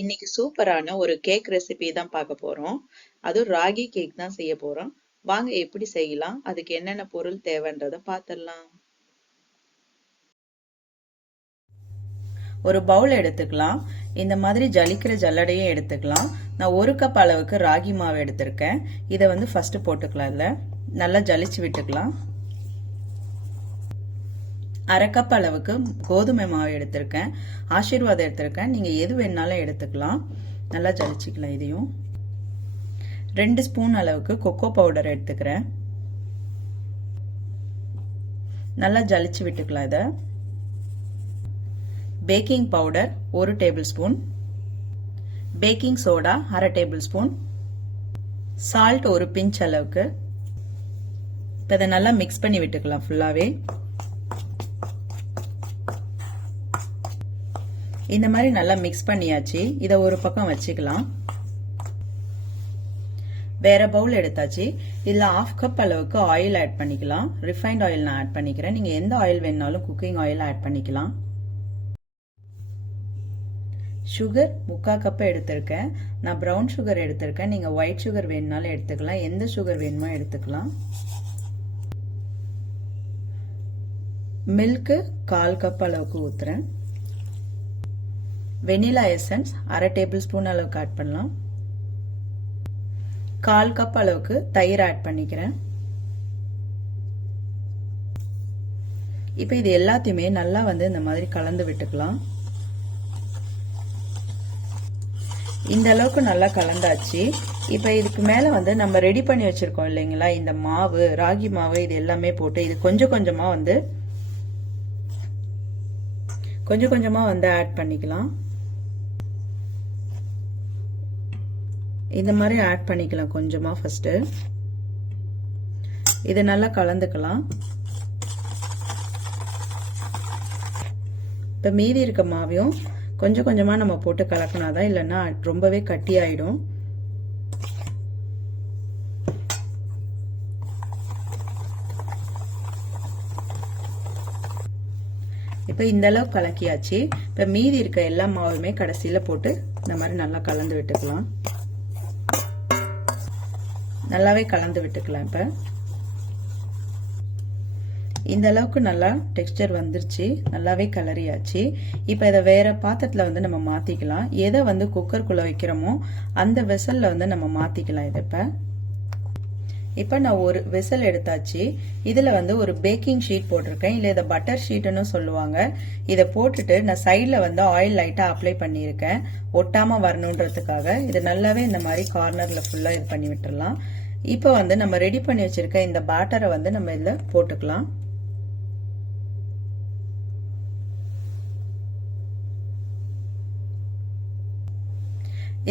இன்னைக்கு சூப்பரான ஒரு கேக் ரெசிபி தான் பார்க்க போறோம். அதுவும் ராகி கேக் தான் செய்ய போறோம். வாங்க எப்படி செய்யலாம், அதுக்கு என்னென்ன பொருள் தேவைன்றத பார்த்துடலாம். ஒரு பவுல் எடுத்துக்கலாம். இந்த மாதிரி ஜலிக்கிற ஜல்லடையும் எடுத்துக்கலாம். நான் 1 கப் அளவுக்கு ராகி மாவு எடுத்திருக்கேன். இதை வந்து ஃபர்ஸ்ட் போட்டுக்கலாம். இல்லை நல்லா ஜலிச்சு விட்டுக்கலாம். 1/2 கப் அளவுக்கு கோதுமை மாவு எடுத்திருக்கேன். ஆசீர்வாதம் எடுத்திருக்கேன். நீங்கள் எது வேணாலும் எடுத்துக்கலாம். நல்லா ஜலிச்சிக்கலாம். இதையும் 2 ஸ்பூன் அளவுக்கு கொக்கோ பவுடர் எடுத்துக்கிறேன். நல்லா ஜலிச்சு விட்டுக்கலாம். இதை baking powder 1 tablespoon, baking soda 1/2 tablespoon, salt 1 pinch அளவுக்கு. இப்போ இதை நல்லா மிக்ஸ் பண்ணி விட்டுக்கலாம் ஃபுல்லாகவே. இந்த மாதிரி நல்லா மிக்ஸ் பண்ணியாச்சு. இதை ஒரு பக்கம் வச்சுக்கலாம். வேற பவுல் எடுத்தாச்சு. இதில் 1/2 கப் அளவுக்கு ஆயில் ஆட் பண்ணிக்கலாம். ரிஃபைண்ட் ஆயில் நான் ஆட் பண்ணிக்கிறேன். நீங்கள் எந்த ஆயில் வேணாலும் குக்கிங் ஆயில் ஆட் பண்ணிக்கலாம். சுகர் 3/4 கப் எடுத்திருக்கேன். நான் ப்ரௌன் சுகர் எடுத்திருக்கேன். நீங்கள் ஒயிட் சுகர் வேணுனாலும் எடுத்துக்கலாம். எந்த சுகர் வேணுமோ எடுத்துக்கலாம். மில்க்கு 1/4 கப் அளவுக்கு ஊற்றுறேன். வெனிலா எசன்ஸ் 1/2 டேபிள் ஸ்பூன் அளவுக்கு ஆட் பண்ணலாம். 1/4 கப் அளவுக்கு தயிர் ஆட் பண்ணிக்கிறேன். இப்போ இது எல்லாத்தையுமே நல்லா வந்து இந்த மாதிரி கலந்து விட்டுக்கலாம். இந்த அளவுக்கு நல்லா கலந்தாச்சு. இப்போ இதுக்கு மேலே வந்து நம்ம ரெடி பண்ணி வச்சிருக்கோம் இல்லைங்களா, இந்த மாவு, ராகி மாவு, இது எல்லாமே போட்டு இது கொஞ்சம் கொஞ்சமாக வந்து ஆட் பண்ணிக்கலாம். இந்த மாதிரி ஆட் பண்ணிக்கலாம் கொஞ்சமா ஃபர்ஸ்ட். இதை நல்லா கலந்துக்கலாம். இப்போ மீதி இருக்க மாவையும் கொஞ்சம் கொஞ்சமா நம்ம போட்டு கலக்கினாதான், இல்லைன்னா ரொம்பவே கட்டி ஆயிடும். இப்போ இந்த அளவுக்கு கலக்கியாச்சு. இப்போ மீதி இருக்க எல்லா மாவுமே கடைசியில் போட்டு இந்த மாதிரி நல்லா கலந்து விட்டுக்கலாம். நல்லாவே கலந்து விட்டுக்கலாம். இப்போ இந்த அளவுக்கு நல்லா டெக்ஸ்டர் வந்துருச்சு. நல்லாவே கலரியாச்சு. இப்போ இதை வேற பாத்திரத்தில் வந்து நம்ம மாத்திக்கலாம். எதை வந்து குக்கருக்குள்ள வைக்கிறோமோ அந்த வெசல்ல வந்து நம்ம மாத்திக்கலாம். இதை இப்போ நான் ஒரு வெசல் எடுத்தாச்சு. இதில் வந்து ஒரு பேக்கிங் ஷீட் போட்டிருக்கேன். இல்லை இதை பட்டர் ஷீட்டுன்னு சொல்லுவாங்க. இதை போட்டுட்டு நான் சைடில் வந்து ஆயில் லைட்டாக அப்ளை பண்ணியிருக்கேன், ஒட்டாமல் வரணுன்றதுக்காக. இது நல்லாவே இந்த மாதிரி கார்னரில் ஃபுல்லாக இது பண்ணி விட்டுடலாம். இப்போ வந்து நம்ம ரெடி பண்ணி வச்சிருக்க இந்த பேட்டரை வந்து நம்ம இதில் போட்டுக்கலாம்.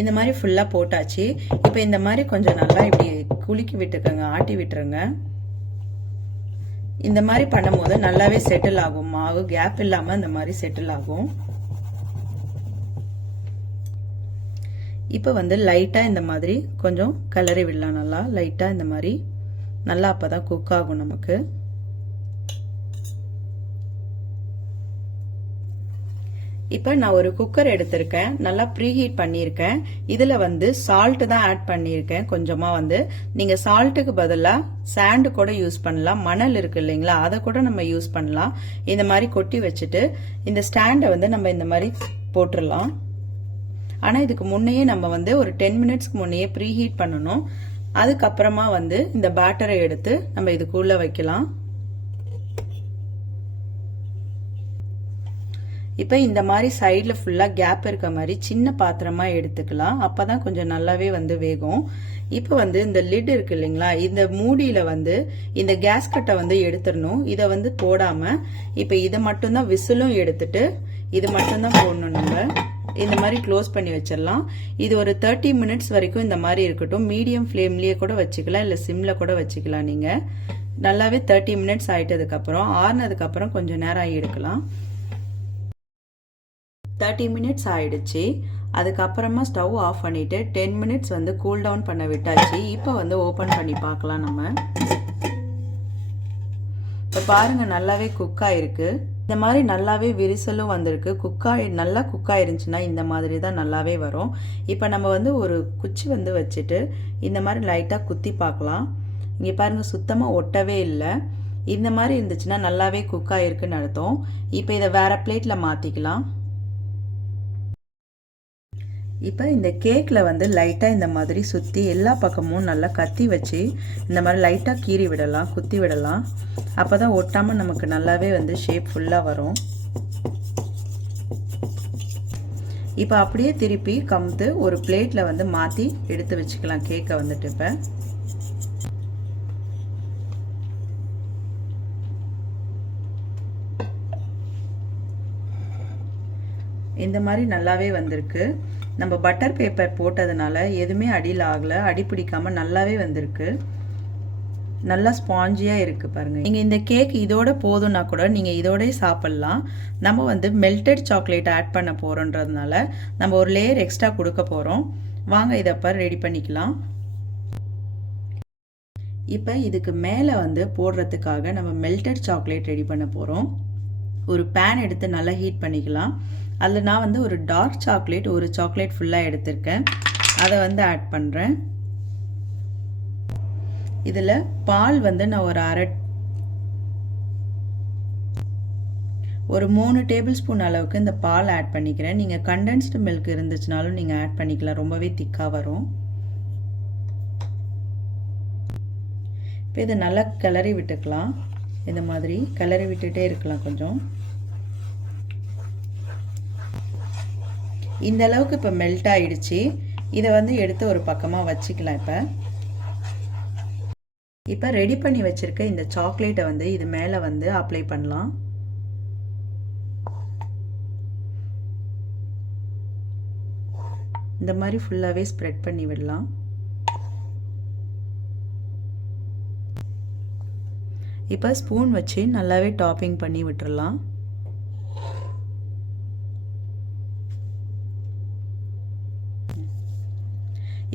இந்த மாதிரி ஃபுல்லா போட்டாச்சு. இப்போ இந்த மாதிரி கொஞ்சம் நல்லா இப்படி குலுக்கி விட்டுக்கங்க, ஆட்டி விட்டுருங்க. இந்த மாதிரி பண்ணும்போது நல்லாவே செட்டில் ஆகும். மாவு கேப் இல்லாம இந்த மாதிரி செட்டில் ஆகும். இப்போ வந்து லைட்டா இந்த மாதிரி கொஞ்சம் கலரி விடலாம். நல்லா லைட்டா இந்த மாதிரி நல்லா அப்பதான் குக் ஆகும் நமக்கு. இப்போ நான் ஒரு குக்கர் எடுத்திருக்கேன். நல்லா ப்ரீஹீட் பண்ணியிருக்கேன். இதுல வந்து சால்ட் தான் ஆட் பண்ணியிருக்கேன். கொஞ்சமா வந்து நீங்க சால்ட்டுக்கு பதிலாக சாண்ட் கூட யூஸ் பண்ணலாம். மணல் இருக்கு இல்லைங்களா, அதை கூட நம்ம யூஸ் பண்ணலாம். இந்த மாதிரி கொட்டி வச்சுட்டு இந்த ஸ்டாண்டை வந்து நம்ம இந்த மாதிரி போட்டுடலாம். ஆனா இதுக்கு முன்னையே நம்ம வந்து ஒரு 10 மினிட்ஸ்க்கு முன்னையே ப்ரீஹீட் பண்ணணும். அதுக்கப்புறமா வந்து இந்த பேட்டரை எடுத்து நம்ம இதுக்குள்ள வைக்கலாம். இப்போ இந்த மாதிரி சைடில் ஃபுல்லாக கேப் இருக்க மாதிரி சின்ன பாத்திரமா எடுத்துக்கலாம். அப்பதான் கொஞ்சம் நல்லாவே வந்து வேகும். இப்போ வந்து இந்த லிட் இருக்கு இல்லைங்களா, இந்த மூடியில வந்து இந்த கேஸ் கட்டை வந்து எடுத்துடணும். இதை வந்து போடாம இப்போ இதை மட்டும்தான் விசிலும் எடுத்துட்டு இது மட்டும்தான் போடணும். நம்ம இந்த மாதிரி க்ளோஸ் பண்ணி வச்சிடலாம். இது ஒரு 30 மினிட்ஸ் வரைக்கும் இந்த மாதிரி இருக்கட்டும். மீடியம் ஃப்ளேம்லயே கூட வச்சுக்கலாம், இல்லை சிம்ல கூட வச்சுக்கலாம். நீங்க நல்லாவே 30 மினிட்ஸ் ஆயிட்டதுக்கு அப்புறம் ஆறுனதுக்கு அப்புறம் கொஞ்சம் நேரம் ஆகி எடுக்கலாம். 30 மினிட்ஸ் ஆயிடுச்சு. அதுக்கப்புறமா ஸ்டவ் ஆஃப் பண்ணிட்டு 10 மினிட்ஸ் வந்து கூல் டவுன் பண்ண விட்டாச்சு. இப்போ வந்து ஓபன் பண்ணி பார்க்கலாம் நம்ம. இப்போ பாருங்க நல்லாவே குக் ஆயிருக்கு. இந்த மாதிரி நல்லாவே விரிசலும் வந்திருக்கு. நல்லா குக்காயிருந்துச்சுன்னா இந்த மாதிரி தான் நல்லாவே வரும். இப்போ நம்ம வந்து ஒரு குச்சி வந்து வச்சுட்டு இந்த மாதிரி லைட்டாக குத்தி பார்க்கலாம். இங்கே பாருங்கள், சுத்தமாக ஒட்டவே இல்லை. இந்த மாதிரி இருந்துச்சுன்னா நல்லாவே குக்காயிருக்குன்னு அர்த்தம். இப்போ இதை வேறு பிளேட்டில் மாற்றிக்கலாம். இப்போ இந்த கேக்கில் வந்து லைட்டாக இந்த மாதிரி சுற்றி எல்லா பக்கமும் நல்லா கத்தி வச்சு இந்த மாதிரி லைட்டாக கீறி விடலாம், குத்தி விடலாம். அப்போ தான் ஒட்டாமல் நமக்கு நல்லாவே வந்து ஷேப் ஃபுல்லாக வரும். இப்போ அப்படியே திருப்பி கமுத்து ஒரு பிளேட்டில் வந்து மாற்றி எடுத்து வச்சுக்கலாம் கேக்கை வந்துட்டு. இப்போ இந்த மாதிரி நல்லாவே வந்திருக்கு. நம்ம பட்டர் பேப்பர் போட்டதுனால எதுவுமே அடியில் ஆகலை, அடி பிடிக்காமல் நல்லாவே வந்திருக்கு. நல்லா ஸ்பாஞ்சியாக இருக்குது பாருங்கள். நீங்கள் இந்த கேக் இதோட போதும்னா கூட நீங்கள் இதோடய சாப்பிட்லாம். நம்ம வந்து மெல்டட் சாக்லேட் ஆட் பண்ண போகிறோன்றதுனால நம்ம ஒரு லேயர் எக்ஸ்ட்ரா கொடுக்க போகிறோம். வாங்க இதை அப்போ ரெடி பண்ணிக்கலாம். இப்போ இதுக்கு மேலே வந்து போடுறதுக்காக நம்ம மெல்டட் சாக்லேட் ரெடி பண்ண போகிறோம். ஒரு பேன் எடுத்து நல்லா ஹீட் பண்ணிக்கலாம். அதில் நான் வந்து ஒரு டார்க் சாக்லேட், ஒரு சாக்லேட் ஃபுல்லாக எடுத்திருக்கேன், அதை வந்து ஆட் பண்ணுறேன். இதில் பால் வந்து நான் ஒரு 3 டேபிள் ஸ்பூன் அளவுக்கு இந்த பால் ஆட் பண்ணிக்கிறேன். நீங்கள் கண்டென்ஸ்டு மில்க் இருந்துச்சுனாலும் நீங்கள் ஆட் பண்ணிக்கலாம், ரொம்பவே திக்காக வரும். இப்போ இதை நல்லா கிளறி விட்டுக்கலாம். இந்த மாதிரி கிளறி விட்டுட்டே இருக்கலாம். கொஞ்சம் இந்த அளவுக்கு இப்போ மெல்ட் ஆயிடுச்சு. இதை வந்து எடுத்து ஒரு பக்கமாக வச்சுக்கலாம். இப்போ ரெடி பண்ணி வச்சிருக்க இந்த சாக்லேட்டை வந்து இது மேலே வந்து அப்ளை பண்ணலாம். இந்த மாதிரி ஃபுல்லாகவே ஸ்ப்ரெட் பண்ணி விடலாம். இப்போ ஸ்பூன் வச்சு நல்லாவே டாப்பிங் பண்ணி விட்டுறலாம்.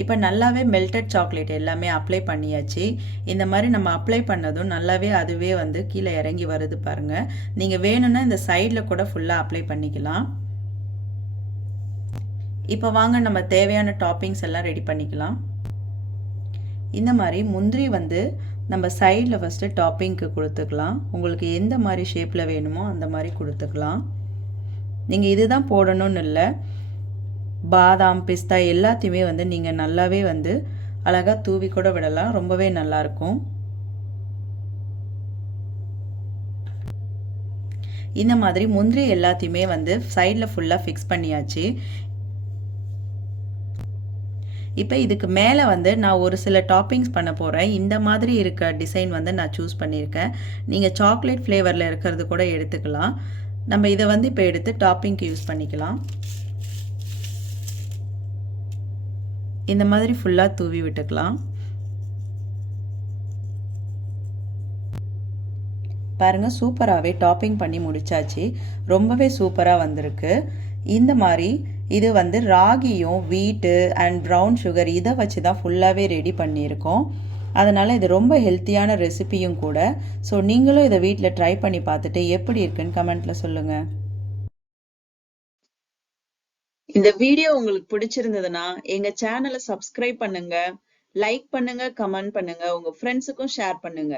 இப்போ நல்லாவே மெல்டட் சாக்லேட் எல்லாமே அப்ளை பண்ணியாச்சு. இந்த மாதிரி நம்ம அப்ளை பண்ணதும் நல்லாவே அதுவே வந்து கீழே இறங்கி வருது பாருங்கள். நீங்கள் வேணும்னா இந்த சைடில் கூட ஃபுல்லாக அப்ளை பண்ணிக்கலாம். இப்போ வாங்க நம்ம தேவையான டாப்பிங்ஸ் எல்லாம் ரெடி பண்ணிக்கலாம். இந்த மாதிரி முந்திரி வந்து நம்ம சைடில் ஃபஸ்ட்டு டாப்பிங்க்கு கொடுத்துக்கலாம். உங்களுக்கு எந்த மாதிரி ஷேப்பில் வேணுமோ அந்த மாதிரி கொடுத்துக்கலாம். நீங்கள் இதுதான் போடணும்னு இல்லை, பாதாம், பிஸ்தா எல்லாத்தையுமே வந்து நீங்கள் நல்லாவே வந்து அழகாக தூவி கூட விடலாம், ரொம்பவே நல்லாயிருக்கும். இந்த மாதிரி முந்திரி எல்லாத்தையுமே வந்து சைடில் ஃபுல்லாக ஃபிக்ஸ் பண்ணியாச்சு. இப்போ இதுக்கு மேலே வந்து நான் ஒரு சில டாப்பிங்ஸ் பண்ண போகிறேன். இந்த மாதிரி இருக்க டிசைன் வந்து நான் சூஸ் பண்ணியிருக்கேன். நீங்கள் சாக்லேட் ஃப்ளேவரில் இருக்கிறது கூட எடுத்துக்கலாம். நம்ம இதை வந்து இப்போ எடுத்து டாப்பிங்க்கு யூஸ் பண்ணிக்கலாம். இந்த மாதிரி ஃபுல்லாக தூவி விட்டுக்கலாம். பாருங்கள், சூப்பராகவே டாப்பிங் பண்ணி முடிச்சாச்சு. ரொம்பவே சூப்பராக வந்திருக்கு. இந்த மாதிரி இது வந்து ராகியும் வீட்டு அண்ட் ப்ரௌன் சுகர் இதை வச்சு தான் ஃபுல்லாகவே ரெடி பண்ணியிருக்கோம். அதனால் இது ரொம்ப ஹெல்த்தியான ரெசிபியும் கூட. ஸோ நீங்களும் இதை வீட்டில் ட்ரை பண்ணி பார்த்துட்டு எப்படி இருக்குன்னு கமெண்ட்டில் சொல்லுங்கள். இந்த வீடியோ உங்களுக்கு பிடிச்சிருந்ததுன்னா எங்கள் சேனலை சப்ஸ்கிரைப் பண்ணுங்க, லைக் பண்ணுங்க, கமெண்ட் பண்ணுங்க, உங்கள் ஃப்ரெண்ட்ஸுக்கும் ஷேர் பண்ணுங்க.